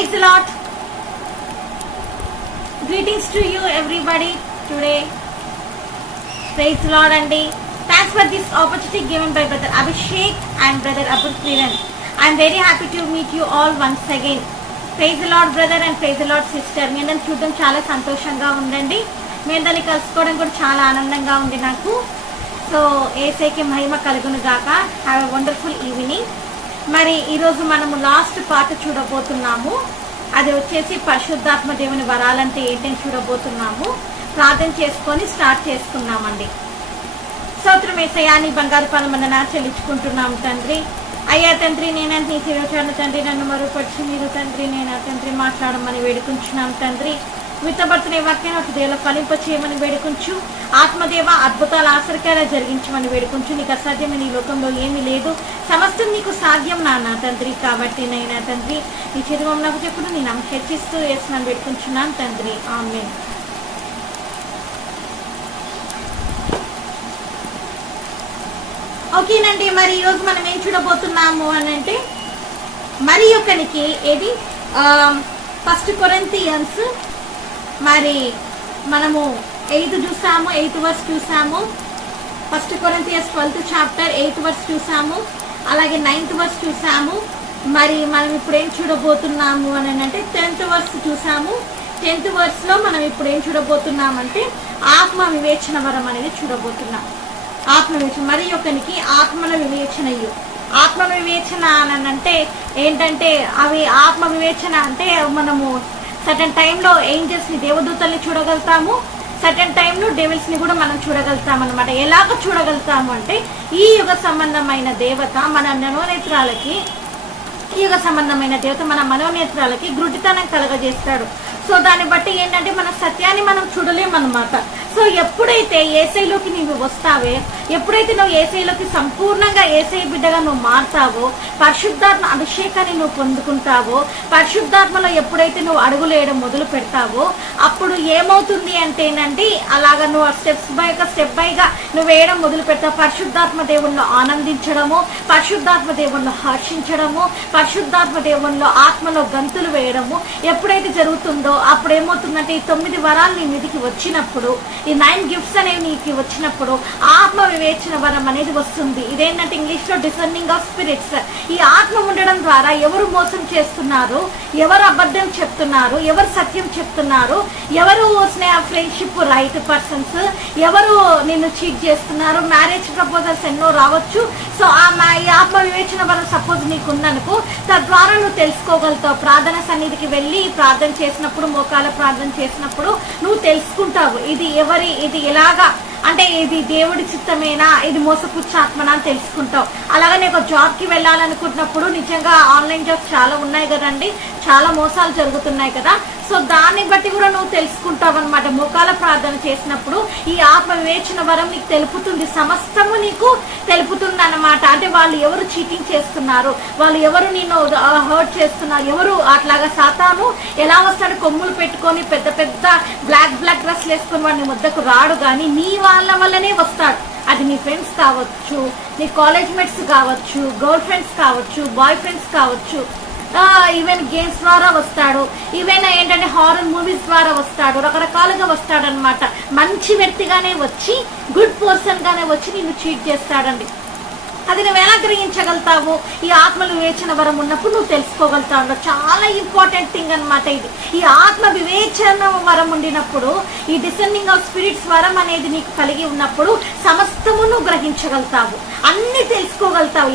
Praise the Lord. Greetings to you everybody today. Praise the Lord Andy. Thanks for this opportunity given by Brother Abhishek and Brother Abul Kiran. I am very happy to meet you all once again. Praise the Lord brother and praise the Lord sister. మీ అందరిని చూడడం చాలా సంతోషంగా ఉందండి. మీ అందరిని కలుసుకోవడం కూడా చాలా ఆనందంగా ఉంది నాకు. సో యేసయ్యకి మహిమ కలుగును గాక. Have a wonderful evening. మరి ఈరోజు మనము లాస్ట్ పార్ట్ చూడబోతున్నాము. అది వచ్చేసి పరిశుద్ధాత్మ దేవుని వరాలంటే ఏంటని చూడబోతున్నాము. ప్రార్థన చేసుకొని స్టార్ట్ చేసుకున్నామండి. స్తోత్రం యేసయ్యా, నీ బంగారు పాదమున చెల్లించుకుంటున్నాము తండ్రి. అయ్యా తండ్రి, నేనంత నీ తిరుగుచాను తండ్రి, నన్ను మరుపరిచి మీరు తండ్రి నేను తండ్రి మాట్లాడమని వేడుకుంటున్నాను తండ్రి. విత్తబడుతున్న వాక్యాన్ని ఒక దేవుల ఫలింప చేయమని వేడుకుంటూ, ఆత్మదేవ అద్భుతాలు ఆశ్చర్యాలు జరిగించమని వేడుకుంటూ, నీకు అసాధ్యమైన ఈ లోకంలో ఏమీ లేదు, సమస్తం నీకు సాధ్యం నాన్న తండ్రి. కాబట్టి నైనా తండ్రి నీ చిరువం నాకు చెప్పుడు నేను హెచ్చిస్తూ వేస్తున్నాను వేడుకుంటున్నాను తండ్రి. ఆమేన్. ఓకేనండి, మరి ఈరోజు మనం ఏం చూడబోతున్నాము అని అంటే, మరి ఒకనికి ఏది ఫస్ట్ కొరింథియన్స్ మరి మనము 8 చూసాము, 8 వర్స్ చూసాము. First Corinthians 12th chapter 8 verse చూసాము, అలాగే 9th వర్స్ చూసాము. మరి మనం ఇప్పుడు ఏం చూడబోతున్నాము అని అంటే 10th వర్స్ చూసాము. 10th వర్స్లో మనం ఇప్పుడు ఏం చూడబోతున్నామంటే ఆత్మ వివేచన వరం అనేది చూడబోతున్నాం. ఆత్మ వివేచన, మరి ఒకనికి ఆత్మల వివేచనయు. ఆత్మ వివేచన అని అంటే ఏంటంటే, అవి ఆత్మ వివేచన అంటే మనము సర్టన్ టైంలో ఏంజల్స్ని దేవదూతల్ని చూడగలుగుతాము, సర్టన్ టైంలో డెవిల్స్ని కూడా మనం చూడగలుగుతాం అనమాట. ఎలాగ చూడగలుగుతాము అంటే, ఈ యుగ సంబంధమైన దేవత మన మనోనేత్రాలకి మన మనోనేత్రాలకి గుడ్డితనం కలగజేస్తాడు. సో దాన్ని బట్టి ఏంటంటే మన సత్యాన్ని మనం చూడలేమన్నమాట. సో ఎప్పుడైతే యేసయ్యలోకి నీవు వస్తావే, ఎప్పుడైతే నువ్వు యేసయ్యలోకి సంపూర్ణంగా యేసయ్య బిడ్డగా నువ్వు మారుతావో, పరిశుద్ధాత్మ అభిషేకాన్ని నువ్వు పొందుకుంటావో, పరిశుద్ధాత్మలో ఎప్పుడైతే నువ్వు అడుగులేయడం మొదలు పెడతావో, అప్పుడు ఏమవుతుంది అంటే ఏంటంటే, అలాగా నువ్వు స్టెప్ బైగా నువ్వు వేయడం మొదలు పెడతావు. పరిశుద్ధాత్మ దేవుల్లో ఆనందించడము, పరిశుద్ధాత్మ దేవుల్లో హర్షించడము, పరిశుద్ధాత్మ దేవుల్లో ఆత్మలో గంతులు వేయడము ఎప్పుడైతే జరుగుతుందో, అప్పుడు ఏమవుతుందంటే ఈ 9 వరాలు నీ మీదికి వచ్చినప్పుడు, ఈ 9 గిఫ్ట్స్ అనేవి నీకు వచ్చినప్పుడు ఆత్మ వివేచన వరం అనేది వస్తుంది. ఇదేంటంటే ఇంగ్లీష్లో డిసర్నింగ్ ఆఫ్ స్పిరిట్స్. ఈ ఆత్మ ఉండడం ద్వారా ఎవరు మోసం చేస్తున్నారు, ఎవరు అబద్ధం చెప్తున్నారు, ఎవరు సత్యం చెప్తున్నారు, ఎవరు ఫ్రెండ్షిప్ రైట్ పర్సన్స్, ఎవరు నిన్ను చీట్ చేస్తున్నారు, మ్యారేజ్ ప్రపోజల్స్ ఎన్నో రావచ్చు. సో ఈ ఆత్మ వివేచన వరం సపోజ్ నీకు ఉందనుకో, తద్వారా నువ్వు తెలుసుకోగలుగుతావు. ప్రార్థన సన్నిధికి వెళ్ళి ప్రార్థన చేసినప్పుడు, మోకాల ప్రార్థన చేసినప్పుడు నువ్వు తెలుసుకుంటావు, ఇది ఎలాగా అంటే ఇది దేవుడి చిత్తమేనా, ఇది మోసపుచ్చాత్మనా అని తెలుసుకుంటావు. అలాగనే ఒక జాబ్కి వెళ్ళాలనుకుంటున్నప్పుడు, నిజంగా ఆన్లైన్ జాబ్స్ చాలా ఉన్నాయి కదండి, చాలా మోసాలు జరుగుతున్నాయి కదా. సో దాన్ని బట్టి కూడా నువ్వు తెలుసుకుంటావు అనమాట. మోకాల ప్రార్థన చేసినప్పుడు ఈ ఆత్మ వివేచన వరం నీకు తెలుపుతుంది, సమస్తము నీకు తెలుపుతుంది అనమాట. అంటే వాళ్ళు ఎవరు చీటింగ్ చేస్తున్నారు, వాళ్ళు ఎవరు నిన్ను హర్ట్ చేస్తున్నారు, ఎవరు అట్లాగా సాతాను ఎలా వస్తాడు, కొమ్ములు పెట్టుకొని పెద్ద పెద్ద బ్లాక్ డ్రెస్లు వేసుకొని వాడిని ముద్దకు రాడు, కానీ నీ వాళ్ళ వల్లనే వస్తాడు. అది నీ ఫ్రెండ్స్ కావచ్చు, నీ కాలేజ్ మేట్స్ కావచ్చు, గర్ల్ ఫ్రెండ్స్ కావచ్చు, బాయ్ ఫ్రెండ్స్ కావచ్చు, ఈవెన్ గేమ్స్ ద్వారా వస్తాడు, ఈవెన్ ఏంటంటే హారర్ మూవీస్ ద్వారా వస్తాడు, రకరకాలుగా వస్తాడు అనమాట. మంచి వ్యక్తిగానే వచ్చి, గుడ్ పర్సన్ గానే వచ్చి నిన్ను చీట్ చేస్తాడండి. అది నువ్వు ఎలా గ్రహించగలుగుతావు? ఈ ఆత్మ వివేచన వరం ఉన్నప్పుడు నువ్వు తెలుసుకోగలుగుతావు. చాలా ఇంపార్టెంట్ థింగ్ అనమాట ఇది. ఈ ఆత్మ వివేచన వరం ఉండినప్పుడు, ఈ డిసెండింగ్ ఆఫ్ స్పిరిట్స్ వరం అనేది నీకు కలిగి ఉన్నప్పుడు సమస్తము నువ్వు గ్రహించగలుగుతావు, అన్ని తెలుసుకోగలుగుతావు.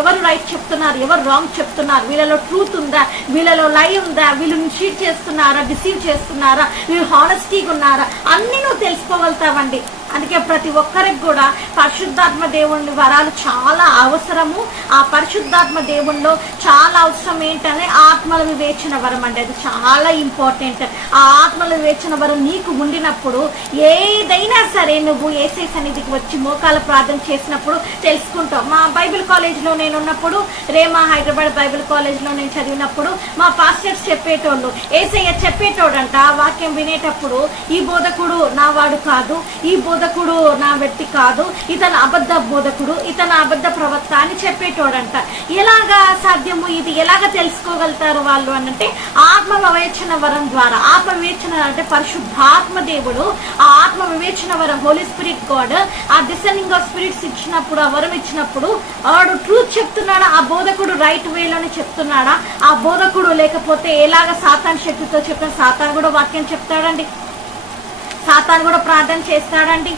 ఎవరు రైట్ చెప్తున్నారు, ఎవరు రాంగ్ చెప్తున్నారు, వీళ్ళలో ట్రూత్ ఉందా, వీళ్ళలో లై ఉందా, వీళ్ళని చీట్ చేస్తున్నారా, డిసీవ్ చేస్తున్నారా, వీళ్ళు హానెస్టీగా ఉన్నారా, అన్ని నువ్వు తెలుసుకోగలుగుతావండి. అందుకే ప్రతి ఒక్కరికి కూడా పరిశుద్ధాత్మ దేవుని వరాలు చాలా అవసరము. ఆ పరిశుద్ధాత్మ దేవుల్లో చాలా అవసరం ఏంటనే ఆత్మల వివేచన వరం అండి. అది చాలా ఇంపార్టెంట్. ఆ ఆత్మల వివేచన వరం నీకు ఉండినప్పుడు ఏదైనా సరే నువ్వు యేసయ్య సన్నిధికి వచ్చి మోకాల ప్రార్థన చేసినప్పుడు తెలుసుకుంటావు. మా బైబిల్ కాలేజ్లో నేను ఉన్నప్పుడు, రేమా హైదరాబాద్ బైబిల్ కాలేజ్లో నేను చదివినప్పుడు మా పాస్టర్స్ చెప్పేటోళ్ళు, యేసయ్య చెప్పేటోడంట వాక్యం వినేటప్పుడు, ఈ బోధకుడు నా వాడు కాదు, ఈ బోధకుడు నా వ్యక్తి కాదు, ఇతను అబద్ధ బోధకుడు, ఇతను అబద్ధ ప్రవక్త అని చెప్పేటోడంట. ఎలాగా సాధ్యము? ఇది ఎలాగ తెలుసుకోగలుగుతారు చేస్తారు వాళ్ళు అంటే ఆత్మ వివేచన వరం ద్వారా. ఆత్మ వివేచన అంటే పరిశుద్ధాత్మ దేవుడు ఆ ఆత్మ వివేచన వరం, హోలీ స్పిరిట్ గాడ్ ఆ డిసెండింగ్ ఆఫ్ స్పిరిట్స్ ఇచ్చినప్పుడు, ఆ వరం ఇచ్చినప్పుడు వాడు ట్రూత్ చెప్తున్నాడా, ఆ బోధకుడు రైట్ వేలోనే చెప్తున్నాడా, ఆ బోధకుడు లేకపోతే ఎలాగ సాతాన్ శక్తితో చెప్పిన సాతాన్ కూడా వాక్యం చెప్తాడండి, సాతాన్ కూడా ప్రార్థన చేస్తాడండి,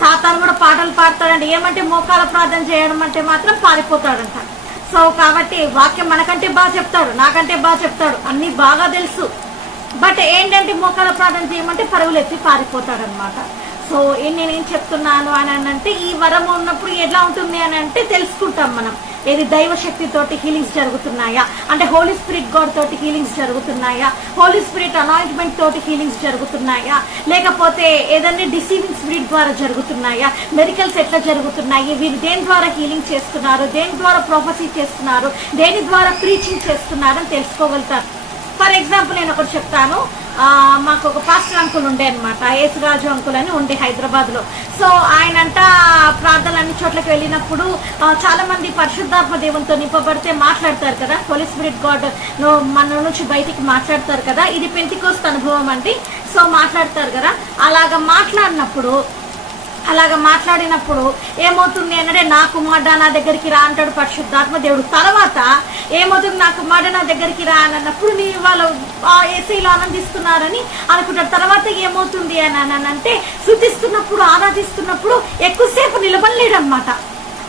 సాతాన్ కూడా పాటలు పాడతాడండి. ఏమంటే మోకాల ప్రార్థన చేయడం అంటే మాత్రం పారిపోతాడంట. సో కాబట్టి వాక్యం మనకంటే బాగా చెప్తాడు, నాకంటే బాగా చెప్తాడు, అన్ని బాగా తెలుసు. బట్ ఏంటంటే మోకాల ప్రార్థన చేయమంటే పరుగులు ఎత్తి పారిపోతాడు అనమాట. సో నేనేం చెప్తున్నాను అని అంటే ఈ వరం ఉన్నప్పుడు ఎలా ఉంటుంది అని అంటే తెలుసుకుంటాం మనం. ఏది దైవ శక్తితోటి హీలింగ్స్ జరుగుతున్నాయా, అంటే హోలీ స్పిరిట్ గాడ్ తోటి హీలింగ్స్ జరుగుతున్నాయా, హోలీ స్పిరిట్ అనాయింట్మెంట్ తోటి హీలింగ్స్ జరుగుతున్నాయా, లేకపోతే ఏదైనా డిసీవింగ్ స్పిరిట్ ద్వారా జరుగుతున్నాయా, మెడికల్స్ ఎట్లా జరుగుతున్నాయి, వీరు దేని ద్వారా హీలింగ్ చేస్తున్నారు, దేని ద్వారా ప్రొఫెసీ చేస్తున్నారు, దేని ద్వారా ప్రీచింగ్ చేస్తున్నారు అని తెలుసుకోగలుగుతారు. ఫర్ ఎగ్జాంపుల్ నేను ఒకటి చెప్తాను. మాకు ఒక పాస్టర్ అంకుల్ ఉండే అనమాట, యేసురాజు అంకుల్ అని ఉండే హైదరాబాద్ లో. సో ఆయనంట ప్రార్థనలు అన్ని చోట్లకి వెళ్ళినప్పుడు చాలా మంది పరిశుద్ధాత్మ దేవునితో నింపబడితే మాట్లాడతారు కదా, హోలీ స్పిరిట్ గాడ్ మన నుంచి బయటికి మాట్లాడతారు కదా, ఇది పెంతికోస్తు అనుభవం అండి. సో మాట్లాడతారు కదా, అలాగా మాట్లాడినప్పుడు ఏమవుతుంది అంటే నా కుమారుడా నా దగ్గరికి రా అంటాడు పరిశుద్ధాత్మ దేవుడు. తర్వాత ఏమవుతుంది, నా కుమారుడా నా దగ్గరికి రా అని అన్నప్పుడు నీ వాళ్ళు ఏసైలో ఆనందిస్తున్నారని అనుకుంటారు. తర్వాత ఏమవుతుంది అని అంటే శుద్ధిస్తున్నప్పుడు, ఆరాధిస్తున్నప్పుడు ఎక్కువసేపు నిలబడలేడు అనమాట.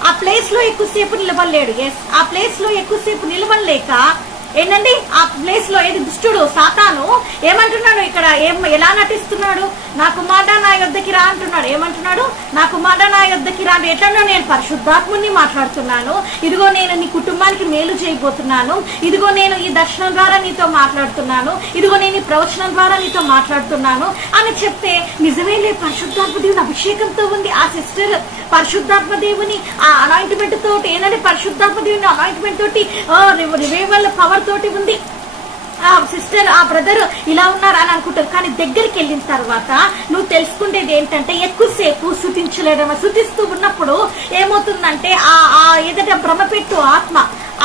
ఆ ప్లేస్ లో ఎక్కువసేపు నిలబడలేడు. ఆ ప్లేస్ లో ఎక్కువసేపు నిలబడలేక ఏంటండి ఆ ప్లేస్ లో ఏది దుష్టుడు సాతాను ఏమంటున్నాడు, ఇక్కడ ఎలా నటిస్తున్నాడు, నా కుమారుడా నా యొద్దకి రా అంటున్నాడు. ఏమంటున్నాడు, నా కుమారుడా నా యొద్దకి రా. ఎట్లా నేను పరిశుద్ధాత్ముని మాట్లాడుతున్నాను, ఇదిగో నేను నీ కుటుంబానికి మేలు చేయబోతున్నాను, ఇదిగో నేను ఈ దర్శనం ద్వారా నీతో మాట్లాడుతున్నాను, ఇదిగో నేను ఈ ప్రవచనం ద్వారా నీతో మాట్లాడుతున్నాను అని చెప్తే నిజమేలే పరిశుద్ధాత్మ దేవుని అభిషేకంతో ఉంది ఆ సిస్టర్, పరిశుద్ధాత్మ దేవుని ఆ అనాయింట్మెంట్ తోటి ఏంటంటే పరిశుద్ధాత్మ దేవుని అనాయింట్మెంట్ తోటి రివైవల్ పవర్ తోటి ఉంది ఆ సిస్టర్, ఆ బ్రదర్ ఇలా ఉన్నారు అని అనుకుంటారు. కానీ దగ్గరికి వెళ్ళిన తర్వాత నువ్వు తెలుసుకునేది ఏంటంటే ఎక్కువసేపు శుతించలేదమ్మా. శుతిస్తూ ఉన్నప్పుడు ఏమవుతుందంటే ఆ ఏదంటే భ్రమపెట్టు ఆత్మ,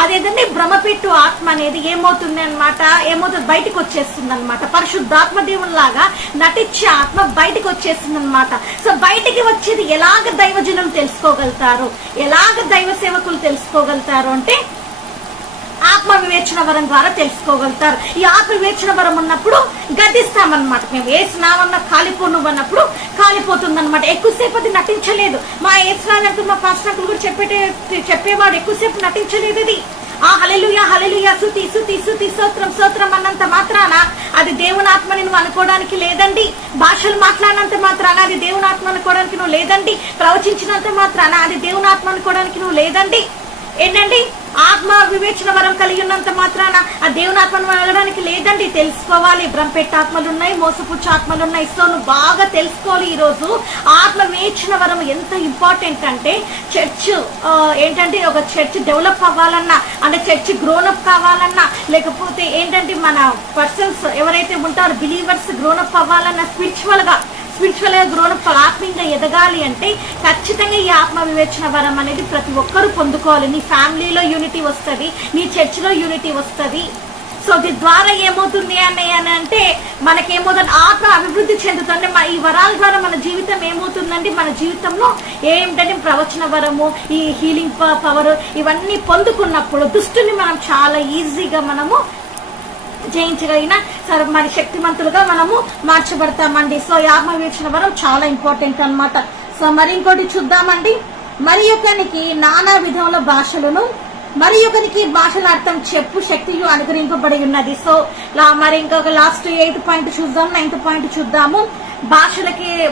అదేదండి భ్రమపెట్టు ఆత్మ అనేది ఏమవుతుంది అనమాట, ఏమవుతుంది బయటకు వచ్చేస్తుంది అనమాట. పరిశుద్ధాత్మ దేవునిలాగా నటించే ఆత్మ బయటకు వచ్చేస్తుంది అనమాట. సో బయటికి వచ్చేది ఎలాగ దైవజనులు తెలుసుకోగలుగుతారు, ఎలాగ దైవ సేవకులు తెలుసుకోగలుగుతారు అంటే ఆత్మ వివేచన వరం ద్వారా తెలుసుకోగలుగుతారు. ఈ ఆత్మ వివేచన వరం ఉన్నప్పుడు గద్దిస్తామన్నమాట. మేము వేసినామన్న కాలిపోనున్నప్పుడు కాలిపోతుంది అనమాట. ఎక్కువసేపు అది నటించలేదు. మా ఏసునాథ్ మా పాస్టర్ అంకుల్ కూడా చెప్పేవాడు ఎక్కువసేపు నటించలేదు. అది హల్లెలూయా హల్లెలూయా స్తుతి స్తుతి స్తుతి స్తోత్రం స్తోత్రం అన్నంత మాత్రాన అది దేవుని ఆత్మని నువ్వు అనుకోవడానికి లేదండి. భాషలు మాట్లాడినంత మాత్రాన అది దేవుని ఆత్మ అనుకోవడానికి నువ్వు లేదండి. ప్రవచించినంత మాత్రాన అది దేవుని ఆత్మ అనుకోవడానికి నువ్వు లేదండి. ఏంటండి ఆత్మ వివేచన వరం కలిగి ఉన్నంత మాత్రాన ఆ దేవుని ఆత్మను అడగడానికి లేదండి. తెలుసుకోవాలి, భ్రమపెట్ట ఆత్మలు ఉన్నాయి, మోసపుచ్చ ఆత్మలు ఉన్నాయి. సో నువ్వు బాగా తెలుసుకోవాలి. ఈ రోజు ఆత్మ వివేచన వరం ఎంత ఇంపార్టెంట్ అంటే చర్చ్ ఏంటంటే ఒక చర్చ్ డెవలప్ అవ్వాలన్నా, అంటే చర్చ్ గ్రోనప్ కావాలన్నా, లేకపోతే ఏంటంటే మన పర్సన్స్ ఎవరైతే ఉంటారో బిలీవర్స్ గ్రోనప్ అవ్వాలన్నా, స్పిరిచువల్ గా గ్రోనప్ ఆత్మీయంగా ఎదగాలి అంటే ఖచ్చితంగా ఈ ఆత్మ వివేచన వరం అనేది ప్రతి ఒక్కరూ పొందుకోవాలి. నీ ఫ్యామిలీలో యూనిటీ వస్తుంది, నీ చర్చిలో యూనిటీ వస్తుంది. సో దీని ద్వారా ఏమవుతుంది అని అంటే మనకేమవుతుంది, ఆత్మ అభివృద్ధి చెందుతుంది. ఈ వరాల ద్వారా మన జీవితం ఏమవుతుందండి, మన జీవితంలో ఏంటంటే ప్రవచన వరము, ఈ హీలింగ్ పవర్ ఇవన్నీ పొందుకున్నప్పుడు దుష్టుని మనం చాలా ఈజీగా మనము జయించగలిగిన సరే మరి శక్తిమంతులుగా మనము మార్చబడతామండి. సో ఆత్మ వివేచన వరం చాలా ఇంపార్టెంట్ అన్నమాట. సో మరి ఇంకోటి చూద్దామండి. మరి ఒకరికి నానా విధముల భాషలను, మరి ఒకరికి భాషల అర్థం చెప్పు శక్తియు అనుగ్రహింపబడి ఉన్నది. సో మరి ఇంకొక లాస్ట్ 8th పాయింట్ చూద్దాం, 9th పాయింట్ చూద్దాము.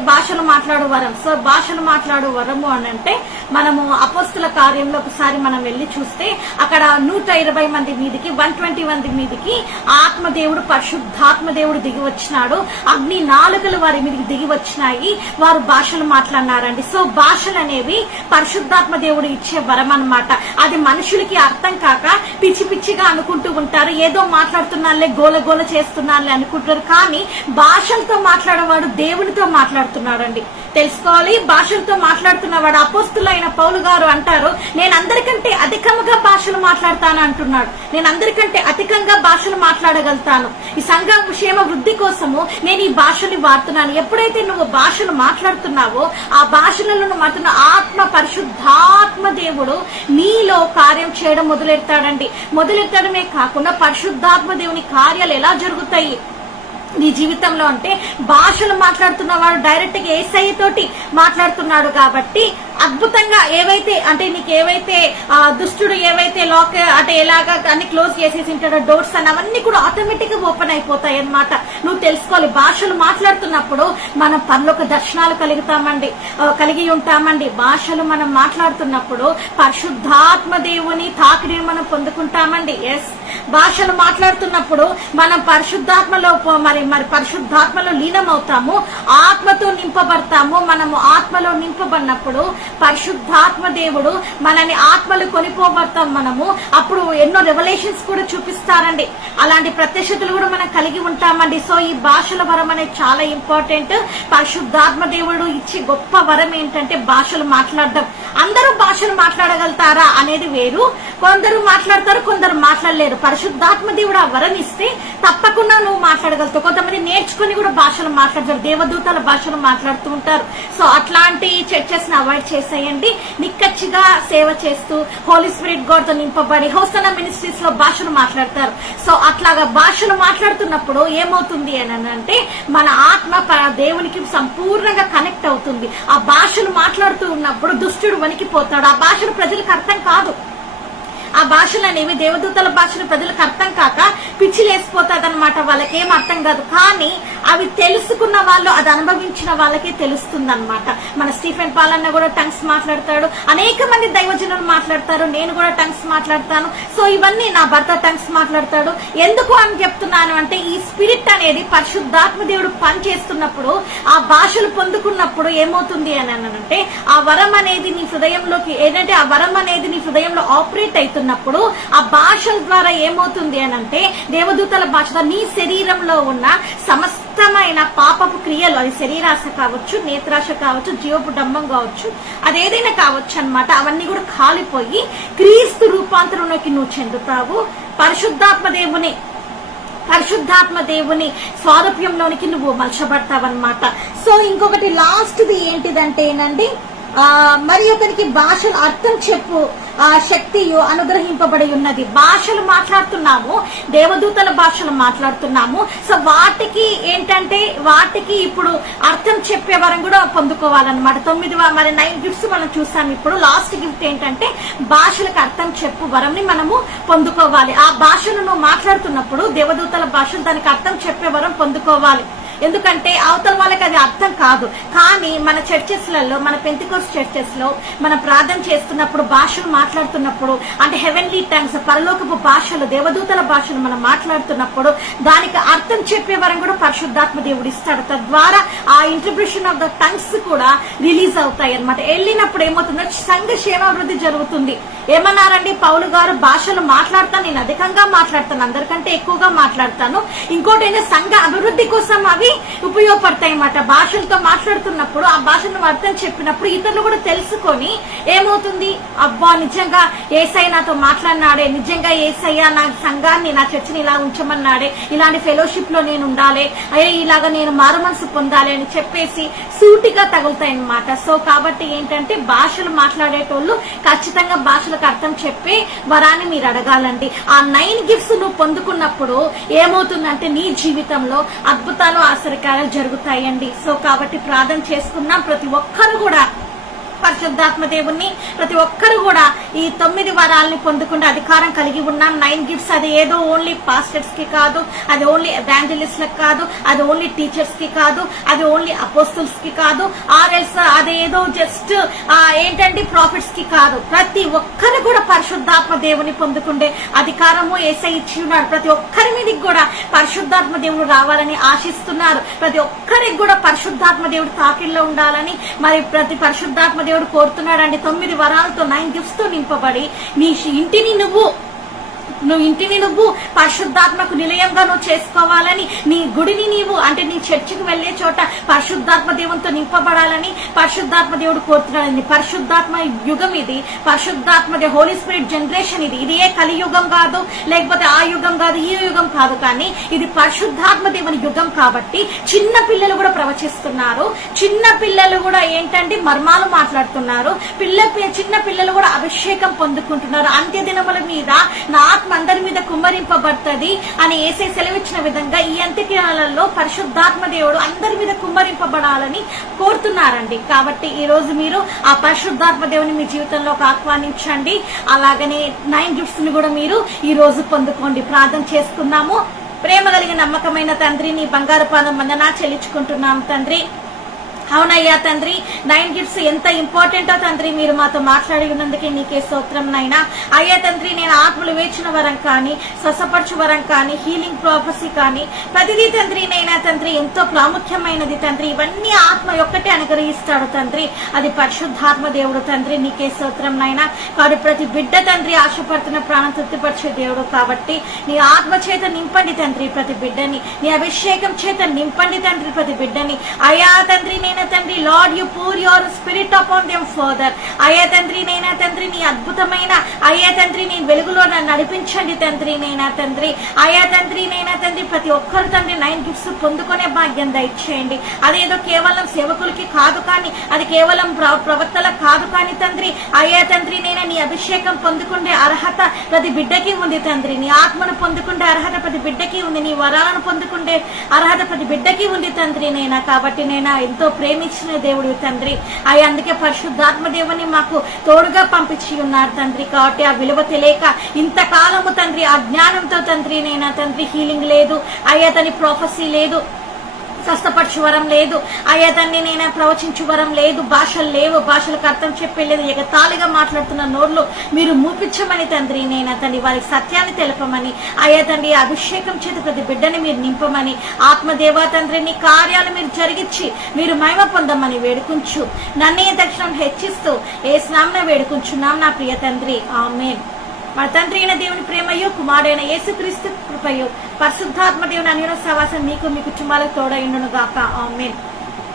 భాషలు మాట్లాడు వరం. సో భాషలు మాట్లాడు వరము అని అంటే మనము అపోస్తుల కార్యంలో ఒకసారి మనం వెళ్ళి చూస్తే అక్కడ 120 మంది మీదికి 120 మంది మీదికి ఆత్మదేవుడు పరిశుద్ధాత్మ దేవుడు దిగి వచ్చినాడు. అగ్ని నాలుకలు వారి మీదకి దిగి వచ్చినాయి, వారు భాషలు మాట్లాడినారండి. సో భాషలు అనేవి పరిశుద్ధాత్మ దేవుడు ఇచ్చే వరం అన్నమాట. అది మనుషులకి కొంతమందికి అర్థం కాక పిచ్చి పిచ్చిగా అనుకుంటూ ఉంటారు, ఏదో మాట్లాడుతున్నానులే, గోల గోల చేస్తున్నానులే అనుకుంటారు. కానీ భాషలతో మాట్లాడేవాడు దేవునితో మాట్లాడుతున్నాడండి. తెలుసుకోవాలి, భాషలతో మాట్లాడుతున్నవాడు. అపోస్తులైన పౌలు గారు అంటారు, నేను అందరికంటే అధికంగా భాషలు మాట్లాడతాను అంటున్నాడు. నేను అందరికంటే అధికంగా భాషలు మాట్లాడగలుగుతాను. ఈ సంఘ క్షేమ వృద్ధి కోసము నేను ఈ భాషని వాడుతున్నాను. ఎప్పుడైతే నువ్వు భాషలు మాట్లాడుతున్నావో ఆ భాషలలో మాత్రం ఆత్మ పరిశుద్ధాత్మ దేవుడు నీలో కార్యం చేయడం మొదలెడతాడమే కాకుండా పరిశుద్ధాత్మ దేవుని కార్యాలు ఎలా జరుగుతాయి నీ జీవితంలో అంటే, భాషలు మాట్లాడుతున్నవాడు డైరెక్ట్ గా యేసయ్య తోటి మాట్లాడుతున్నాడు కాబట్టి అద్భుతంగా ఏవైతే అంటే నీకు ఏవైతే దుష్టుడు ఏవైతే లాక్ అంటే ఎలాగా అన్ని క్లోజ్ చేసేసి ఉంటాడో డోర్స్ అని అవన్నీ కూడా ఆటోమేటిక్ గా ఓపెన్ అయిపోతాయి అన్నమాట. నువ్వు తెలుసుకోవాలి, భాషలు మాట్లాడుతున్నప్పుడు మనం పరలోక దర్శనాలు కలిగి ఉంటామండి. భాషలు మనం మాట్లాడుతున్నప్పుడు పరిశుద్ధాత్మ దేవుని తాకిడిని మనం పొందుకుంటామండి. ఎస్, భాషలు మాట్లాడుతున్నప్పుడు మనం పరిశుద్ధాత్మలో మరి పరిశుద్ధాత్మలో లీనమవుతాము, ఆత్మతో నింపబడతాము. మనము ఆత్మలో నింపబడినప్పుడు పరిశుద్ధాత్మ దేవుడు మనని ఆత్మలు కొనిపోబడతాం. మనము అప్పుడు ఎన్నో రెవల్యూషన్స్ కూడా చూపిస్తారండి. అలాంటి ప్రత్యక్షతలు కూడా మనం కలిగి ఉంటామండి. సో ఈ భాషల వరం అనేది చాలా ఇంపార్టెంట్. పరిశుద్ధాత్మ దేవుడు ఇచ్చే గొప్ప వరం ఏంటంటే భాషలు మాట్లాడడం. అందరూ భాషలు మాట్లాడగలుగుతారా అనేది వేరు, కొందరు మాట్లాడతారు, కొందరు మాట్లాడలేరు. పరిశుద్ధాత్మ దేవుడు ఆ వరం ఇస్తే తప్పకుండా నువ్వు మాట్లాడగలుగుతావు. కొంతమంది నేర్చుకుని కూడా భాషలు మాట్లాడతారు, దేవదూతల భాషలు మాట్లాడుతూ ఉంటారు. సో అట్లాంటి చర్చెస్ ని అవాయిడ్ చేసేయండి. నిక్కచ్చిగా సేవ చేస్తూ హోలీ స్పిరిట్ గాడ్ తో నింపబడి హోసనా మినిస్ట్రీస్ లో భాషలు మాట్లాడతారు. సో అట్లాగా భాషలు మాట్లాడుతున్నప్పుడు ఏమవుతుంది అని అంటే మన ఆత్మ దేవునికి సంపూర్ణంగా కనెక్ట్ అవుతుంది. ఆ భాషలు మాట్లాడుతూ ఉన్నప్పుడు దుష్టుడు వణికిపోతాడు. ఆ భాషలు ప్రజలకు అర్థం కాదు. ఆ భాషలు అనేవి దేవదూతల భాషలు ప్రజలకు అర్థం కాక పిచ్చిలేసిపోతాది అనమాట. వాళ్ళకేం అర్థం కాదు. కానీ అవి తెలుసుకున్న వాళ్ళు, అది అనుభవించిన వాళ్ళకే తెలుస్తుంది అనమాట. మన స్టీఫెన్ పాలన్న కూడా టంగ్స్ మాట్లాడతాడు, అనేక మంది దైవజనులు మాట్లాడతారు, నేను కూడా టంగ్స్ మాట్లాడతాను. సో ఇవన్నీ నా భర్త టంగ్స్ మాట్లాడతాడు. ఎందుకు అని చెప్తున్నాను అంటే ఈ స్పిరిట్ అనేది పరిశుద్ధాత్మ దేవుడు పని చేస్తున్నప్పుడు ఆ భాషలు పొందుకున్నప్పుడు ఏమవుతుంది అని అంటే ఆ వరం అనేది నీ హృదయంలోకి ఏంటంటే ఆ వరం అనేది నీ హృదయంలో ఆపరేట్ అవుతున్నప్పుడు ఆ భాషల ద్వారా ఏమవుతుంది అని అంటే దేవదూతల భాష నీ శరీరంలో ఉన్న సమస్తమైన పాపపు క్రియలు, అది శరీరాశ కావచ్చు, నేత్రాశ కావచ్చు, జీవపు డంబం కావచ్చు, అదేదైనా కావచ్చు అన్నమాట, అవన్నీ కూడా కాలిపోయి క్రీస్తు రూపాంతరంలోకి నువ్వు చెందుతావు. పరిశుద్ధాత్మ దేవుని స్వారూప్యంలోనికి నువ్వు మలచబడతావన్నమాట. సో ఇంకొకటి లాస్ట్ది ఏంటిదంటే ఏనండి, మరి ఒకరికి భాషలు అర్థం చెప్పు శక్తియు అనుగ్రహింపబడి ఉన్నది. భాషలు మాట్లాడుతున్నాము, దేవదూతల భాషలు మాట్లాడుతున్నాము. సో వాటికి ఏంటంటే వాటికి ఇప్పుడు అర్థం చెప్పే వరం కూడా పొందుకోవాలన్నమాట. 9 గిఫ్ట్స్ మనం చూసాం. ఇప్పుడు లాస్ట్ గిఫ్ట్ ఏంటంటే భాషలకు అర్థం చెప్పు వరంని మనము పొందుకోవాలి. ఆ భాషను నువ్వు మాట్లాడుతున్నప్పుడు దేవదూతల భాషలు దానికి అర్థం చెప్పే వరం పొందుకోవాలి. ఎందుకంటే అవతల వాళ్ళకి అది అర్థం కాదు. కానీ మన చర్చెస్లలో, మన పెంతికోస్ట్ చర్చెస్ లో మనం ప్రార్థన చేస్తున్నప్పుడు భాషలు మాట్లాడుతున్నప్పుడు అంటే హెవెన్లీ టంగ్స్, పరలోకపు భాషలు, దేవదూతల భాషలు మనం మాట్లాడుతున్నప్పుడు దానికి అర్థం చెప్పే వరం కూడా పరిశుద్ధాత్మ దేవుడు ఇస్తాడు. తద్వారా ఆ ఇంటర్ప్రిటేషన్ ఆఫ్ ద టంగ్స్ కూడా రిలీజ్ అవుతాయి అన్నమాట. వెళ్ళినప్పుడు ఏమవుతుందంటే సంఘ క్షేమాభివృద్ధి జరుగుతుంది. ఏమన్నారండి పౌలు గారు, భాషలు మాట్లాడతాను, నేను అధికంగా మాట్లాడతాను, అందరికంటే ఎక్కువగా మాట్లాడతాను. ఇంకోటి ఏంటంటే సంఘ అభివృద్ధి కోసం అవి ఉపయోగపడతాయి అన్నమాట. భాషలతో మాట్లాడుతున్నప్పుడు ఆ భాషను అర్థం చెప్పినప్పుడు ఇతరులు కూడా తెలుసుకొని ఏమవుతుంది, అబ్బా నిజంగా యేసయ్య నాతో మాట్లాడినాడే, నిజంగా యేసయ్య నా సంఘాన్ని, నా చర్చిని ఇలా ఉంచమన్నాడే, ఇలాంటి ఫెలోషిప్ లో నేను ఉండాలి, ఇలాగా నేను మారుమనసు పొందాలి అని చెప్పేసి సూటిగా తగులుతాయి అన్నమాట. సో కాబట్టి ఏంటంటే భాషలు మాట్లాడేటోళ్ళు ఖచ్చితంగా భాషలకు అర్థం చెప్పే వరాన్ని మీరు అడగాలండి. ఆ 9 గిఫ్ట్స్ నువ్వు పొందుకున్నప్పుడు ఏమవుతుందంటే నీ జీవితంలో అద్భుతాలు, ఆశ్చర్యకార్యాలు జరుగుతాయండి. సో కాబట్టి ప్రార్థన చేసుకున్నాం. ప్రతి ఒక్కరు కూడా పరిశుద్ధాత్మ దేవుణ్ణి, ప్రతి ఒక్కరు కూడా ఈ 9 వరాలని పొందుకునే అధికారం కలిగి ఉన్నాం. 9 గిఫ్ట్స్ అది ఏదో ఓన్లీ పాస్టర్స్ కి కాదు, అది ఓన్లీ ఎవాంజలిస్ట్లకు కాదు, అది ఓన్లీ టీచర్స్ కి కాదు, అది ఓన్లీ అపోస్టల్స్ కి కాదు, ఆర్ఎల్స్ అదేదో జస్ట్ ఏంటంటే ప్రాఫిట్స్ కి కాదు. ప్రతి ఒక్కరు కూడా పరిశుద్ధాత్మ దేవుని పొందుకుండే అధికారము యేసయ్య ఇచ్చి ఉన్నాడు. ప్రతి ఒక్కరి మీదకి కూడా పరిశుద్ధాత్మ దేవుడు రావాలని ఆశిస్తున్నారు. ప్రతి ఒక్కరికి కూడా పరిశుద్ధాత్మ దేవుడు తాకిడిలో ఉండాలని, మరి ప్రతి పరిశుద్ధాత్మ దేవుడు కోరుతున్నాడండి. 9 వరాలతో 9 గిఫ్ట్స్ తో నింపబడి నీ ఇంటిని నువ్వు పరిశుద్ధాత్మకు నిలయంగా నువ్వు చేసుకోవాలని, నీ గుడిని నీవు అంటే నీ చర్చికి వెళ్లే చోట పరిశుద్ధాత్మ దేవునితో నింపబడాలని పరిశుద్ధాత్మ దేవుడు కోరుతున్నాడండి. పరిశుద్ధాత్మ యుగం ఇది, పరిశుద్ధాత్మ హోలీ స్పిరిట్ జనరేషన్ ఇది. ఇది ఏ కలియుగం కాదు, లేకపోతే ఆ యుగం కాదు, ఈ యుగం కాదు, కానీ ఇది పరిశుద్ధాత్మ దేవుని యుగం. కాబట్టి చిన్న పిల్లలు కూడా ప్రవచిస్తున్నారు, చిన్న పిల్లలు కూడా ఏంటంటే మర్మాలు మాట్లాడుతున్నారు, చిన్న పిల్లలు కూడా అభిషేకం పొందుకుంటున్నారు. అంత్య దినముల మీద నా అందరి మీద కుమ్మరింపబడుతుంది అని యేసే సెలవిచ్చిన విధంగా ఈ అంత్యకాలంలో పరిశుద్ధాత్మ దేవుడు అందరి మీద కుమ్మరింపబడాలని కోరుతున్నారండి. కాబట్టి ఈ రోజు మీరు ఆ పరిశుద్ధాత్మ దేవుని మీ జీవితంలోకి ఆహ్వానించండి. అలాగనే 9 గిఫ్ట్స్ ని కూడా మీరు ఈ రోజు పొందుకోండి. ప్రార్థన చేసుకున్నాము. ప్రేమ కలిగిన నమ్మకమైన తండ్రి, నీ బంగారు పాదం వందనా చెల్లించుకుంటున్నాం తండ్రి. అవునయ్యా తండ్రి, 9 గిఫ్ట్స్ ఎంత ఇంపార్టెంటో తండ్రి మీరు మాతో మాట్లాడి ఉన్నందుకే నీకే స్తోత్రం నైనా. అయ్యా తండ్రి, నేను ఆత్మలు వేచిన వరం కానీ, స్వసపరచు వరం కానీ, హీలింగ్ ప్రాపసీ కానీ ప్రతిదీ తండ్రి నైనా తండ్రి ఎంతో ప్రాముఖ్యమైనది తండ్రి. ఇవన్నీ ఆత్మ ఒక్కటే అనుగ్రహిస్తాడు తండ్రి, అది పరిశుద్ధాత్మ దేవుడు తండ్రి. నీకే స్తోత్రం నైనా. కాబట్టి ప్రతి బిడ్డ తండ్రి ఆశపడుతున్న ప్రాణం తృప్తిపరిచే దేవుడు. కాబట్టి నీ ఆత్మ చేత నింపండి తండ్రి ప్రతి బిడ్డని, నీ అభిషేకం చేత నింపండి తండ్రి ప్రతి బిడ్డని. అయ్యా తండ్రి తండ్రి, lord you poor your spirit upon them father. అయ్యా తండ్రి నైనా తండ్రి, నీ అద్భుతమైన అయ్యా తండ్రి నీ వెలుగులో నడిపించండి తండ్రి నైనా తండ్రి. అయ్యా తండ్రి నైనా తండ్రి, ప్రతి ఒక్కరు తండ్రి 9 గిఫ్ట్స్ పొందుకునే భాగ్యం దయచేయండి. అదేదో కేవలం సేవకులకి కాదు, కానీ అది కేవలం ప్రవక్తలకు కాదు, కానీ తండ్రి అయ్యా తండ్రి నైనా నీ అభిషేకం పొందుకునే అర్హత ప్రతి బిడ్డకి ఉంది తండ్రి. నీ ఆత్మను పొందుకునే అర్హత ప్రతి బిడ్డకి ఉంది, నీ వరాలను పొందుకునే అర్హత ప్రతి బిడ్డకి ఉంది తండ్రి నైనా. కాబట్టి నైనా ఎంతో ప్రేమించిన దేవుడు తండ్రి. అయ్యా అందుకే పరిశుద్ధాత్మ దేవుని మాకు తోడుగా పంపించి ఉన్నారు తండ్రి. కాబట్టి ఆ విలువ తెలియక ఇంతకాలము తండ్రి ఆ జ్ఞానంతో తండ్రి నైనా తండ్రి హీలింగ్ లేదు, అయ్యా తని ప్రొఫెసీ లేదు, స్వస్థపరచు వరం లేదు, అయ్యా తండ్రి నేను ప్రవచించు వరం లేదు, భాషలు లేవు, భాషలకు అర్థం చెప్పలేదు, ఎగతాళిగా మాట్లాడుతున్న నోర్లు మీరు మూపించమని తండ్రి నైనా తండ్రి వారికి సత్యాన్ని తెలపమని, అయ్యా తండ్రి అభిషేకం చేత ప్రతి బిడ్డని మీరు నింపమని, ఆత్మదేవా తండ్రి నీ కార్యాలు మీరు జరిగించి మీరు మహిమ పొందమని వేడుకుంచు నన్నే దక్షిణం హెచ్చిస్తూ యేసు నామమున వేడుకుంటున్నాం నా ప్రియ తండ్రి. ఆమేన్. మా తండ్రి అయిన దేవుని ప్రేమయు, కుమారుడైన యేసుక్రీస్తు కృపయు, పరిశుద్ధాత్మ దేవుని అన్యోన్య సహవాసం మీకు మీ కుటుంబాలకు తోడైండును గాక. ఆమేన్.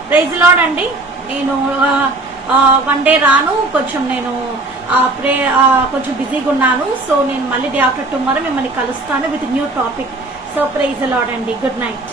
ప్రైజ్ లార్డ్ అండి. నేను వన్ డే రాను, కొంచెం నేను కొంచెం బిజీగా ఉన్నాను. సో నేను మళ్ళీ డే ఆఫ్టర్ టుమారో మిమ్మల్ని కలుస్తాను with new topic. So praise lord అండి. Good night.